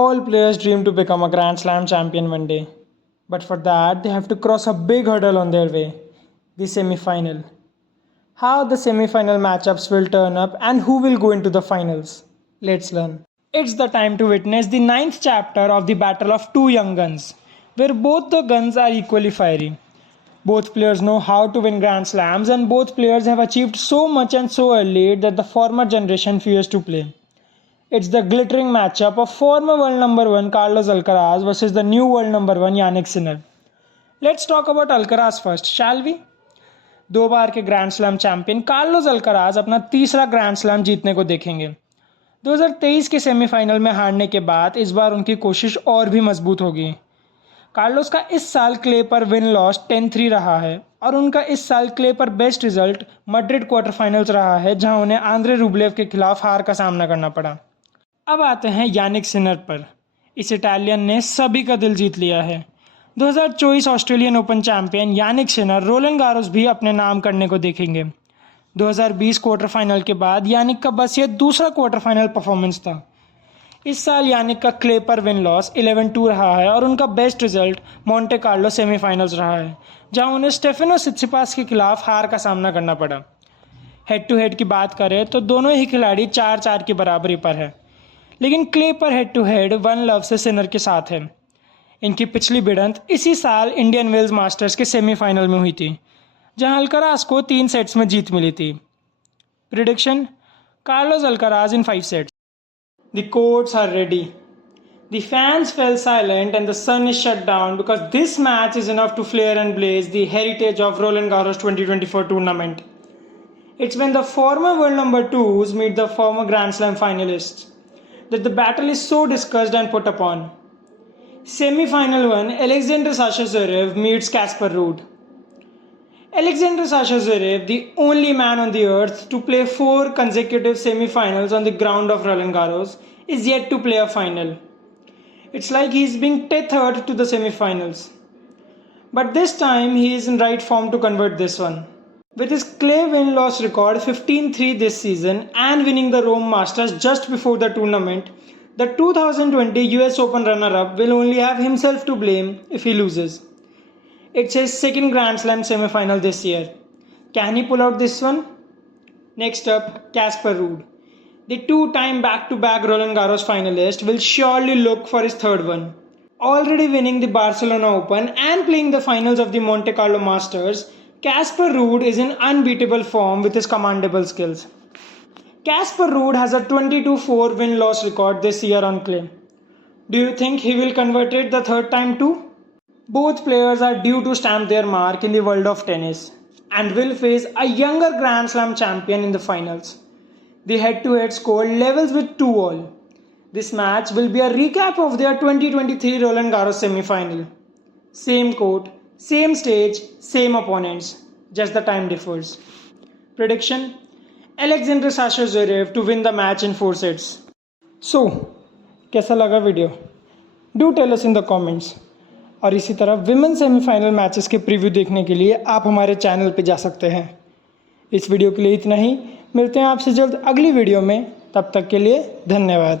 All players dream to become a Grand Slam champion one day, but for that, they have to cross a big hurdle on their way, the semi final. How the semi final matchups will turn up and who will go into the finals. Let's learn. It's the time to witness the ninth chapter of the Battle of Two Young Guns, where both the guns are equally fiery. Both players know how to win Grand Slams, and both players have achieved so much and so early that the former generation fears to play. It's the glittering matchup of former world number 1 Carlos Alcaraz versus the new world number 1 Yannick Sinner. Let's talk about Alcaraz first, shall we? 2 बार के grand slam champion Carlos Alcaraz अपना तीसरा grand slam जीतने को देखेंगे। 2023 के semifinal में हारने के बाद इस बार उनकी कोशिश और भी मजबूत होगी। कार्लोस का इस साल क्ले पर विन लॉस 10-3 रहा है और उनका इस साल क्ले पर best result Madrid quarter finals रहा है, जहां उन्हें आंद्रे रूबलेव के खिलाफ हार का सामना करना पड़ा। अब आते हैं यानिक सिनर पर। इस इटालियन ने सभी का दिल जीत लिया है। 2024 Australian Open champion Jannik Sinner Roland Garros भी अपने नाम करने को देखेंगे। 2020 क्वार्टर फाइनल के बाद यानिक का बस ये दूसरा क्वार्टर फाइनल परफॉर्मेंस था। इस साल यानिक का क्ले पर विन लॉस 11-2 रहा है और उनका best result Monte Carlo semifinals रहा है, जहां उन्हें स्टेफेनो सित्सिपास के खिलाफ हार का सामना करना पड़ा। हेड टू हेड की बात करें तो दोनों ही खिलाड़ी 4-4 की बराबरी पर है, लेकिन क्ले पर head to head one love से सिनर के साथ है। इनकी पिछली भिड़ंत इसी साल इंडियन वेल्स मास्टर्स के सेमीफाइनल में हुई थी, जहां अल्काराज को 3 सेट्स में जीत मिली थी। Prediction: Carlos Alcaraz in 5 sets. The courts are ready. The fans fell silent and the sun is shut down because this match is enough to flare and blaze the heritage of Roland Garros 2024 tournament. It's when the former world number 2s meet the former Grand Slam finalists that the battle is so discussed and put upon. Semi-final 1, Alexander Sasha Zverev meets Casper Ruud. Alexander Sasha Zverev, the only man on the earth to play 4 consecutive semi-finals on the ground of Roland Garros, is yet to play a final. It's like he's being tethered to the semi-finals. But this time he is in right form to convert this one. With his clay win-loss record 15-3 this season and winning the Rome Masters just before the tournament, the 2020 US Open runner-up will only have himself to blame if he loses. It's his second Grand Slam semi-final this year. Can he pull out this one? Next up, Casper Ruud. The 2-time back-to-back Roland Garros finalist will surely look for his third one. Already winning the Barcelona Open and playing the finals of the Monte Carlo Masters, Casper Ruud is in unbeatable form with his commandable skills. Casper Ruud has a 22-4 win-loss record this year on clay. Do you think he will convert it the third time too? Both players are due to stamp their mark in the world of tennis and will face a younger Grand Slam champion in the finals. The head-to-head score levels with 2-all. This match will be a recap of their 2023 Roland Garros semi-final. Same court, same stage, same opponents. Just the time differs. Prediction: Alexander Sasha Zverev to win the match in 4 sets. So, कैसा लगा video? Do tell us in the comments. और इसी तरह women semifinal matches के preview देखने के लिए आप हमारे चैनल पे जा सकते हैं। इस वीडियो के लिए इतना ही। मिलते हैं आपसे जल्द अगली वीडियो में। तब तक के लिए धन्यवाद।